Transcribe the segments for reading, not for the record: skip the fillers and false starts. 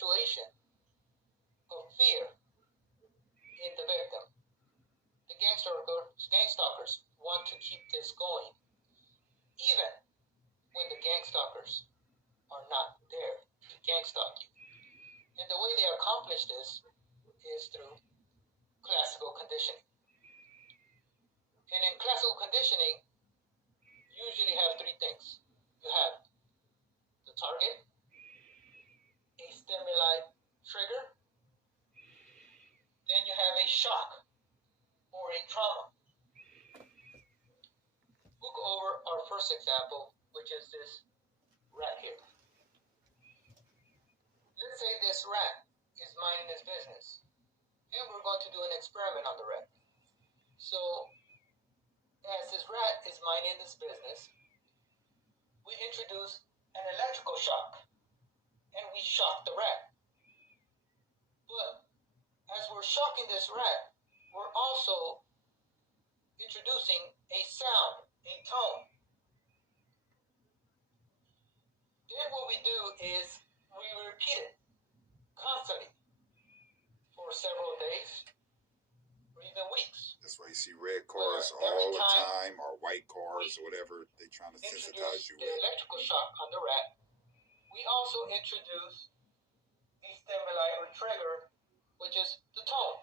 perpetuation of fear in the victim. The gang stalkers want to keep this going, even when the gang stalkers are not there to gang stalk you. And the way they accomplish this is through classical conditioning. And in classical conditioning, you usually have three things. You have the target, a stimuli trigger, then you have a shock or a trauma. We'll go over our first example, which is this rat here. Let's say this rat is minding his business, and we're going to do an experiment on the rat. So, as this rat is minding this business, we introduce an electrical shock, and we shock the rat. But as we're shocking this rat, we're also introducing a sound, a tone. Then what we do is we repeat it constantly for several days or even weeks. That's why you see red cars all the time, or white cars, or whatever they're trying to sensitize you with. with. The electrical shock on the rat. We also introduce a stimuli or trigger, which is the tone,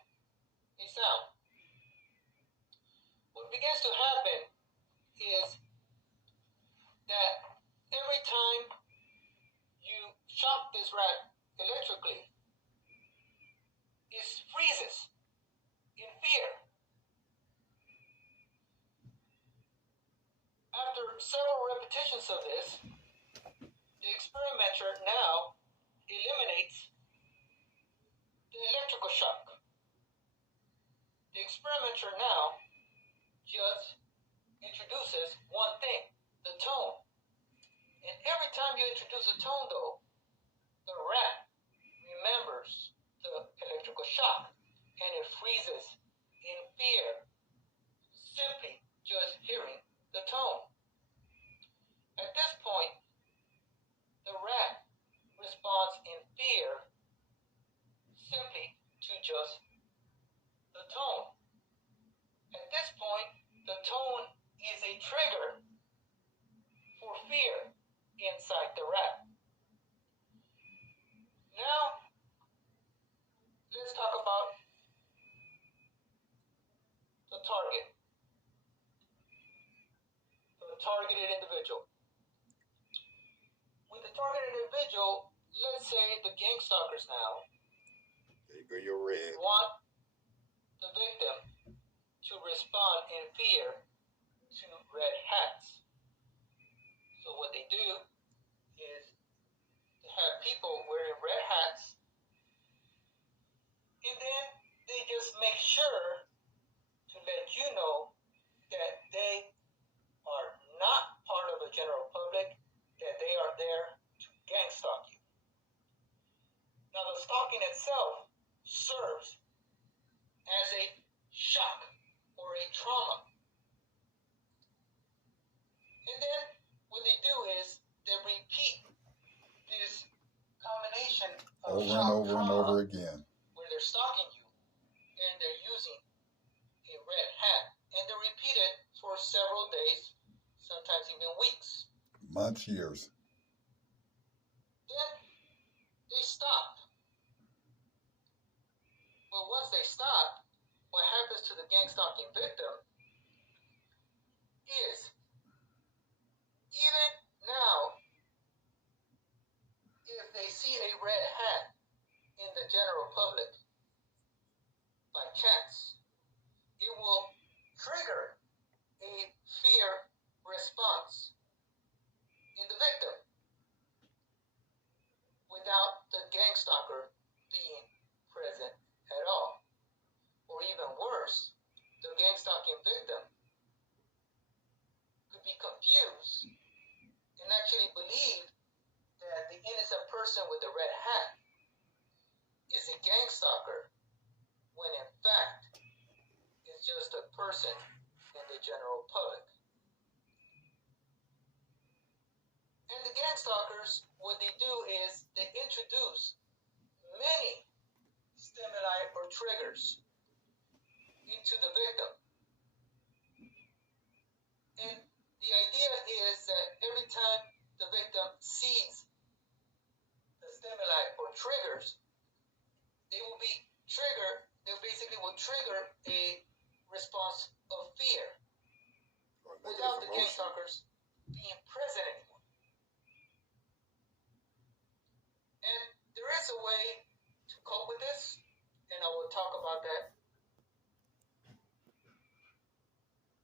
a sound. What begins to happen is that every time you shock this rat electrically, it freezes in fear. After several repetitions of this, the experimenter now eliminates the electrical shock. The experimenter now just introduces one thing, the tone. And every time you introduce a tone, though, the rat remembers the electrical shock and it freezes in fear, simply just hearing the tone. At this point, the rat responds in fear simply to just the tone. At this point, the tone is a trigger for fear inside the rat. Now, let's talk about the target, the targeted individual. With the targeted individual, let's say the gang stalkers now there you go, your red. want the victim to respond in fear to red hats. So what they do is to have people wearing red hats, and then they just make sure to let you know that they are not part of the general public, that they are there to gang stalk you. Now the stalking itself serves as a shock or a trauma. And then what they do is they repeat this combination of over shock and over trauma and over again, where they're stalking you and they're using a red hat, and they repeat it for several days, sometimes even weeks, months, years. then they stop. But once they stop, what happens to the gang stalking victim is, even now, if they see a red hat in the general public by chance, it will trigger a fear response in the victim without the gang stalker being present at all. Or even worse, the gang stalking victim could be confused and actually believe that the innocent person with the red hat is a gang stalker, when in fact it's just a person in the general public. And the gang stalkers, what they do is they introduce many stimuli or triggers into the victim. And the idea is that every time the victim sees the stimuli or triggers, they basically will trigger a response of fear without the gang stalkers being present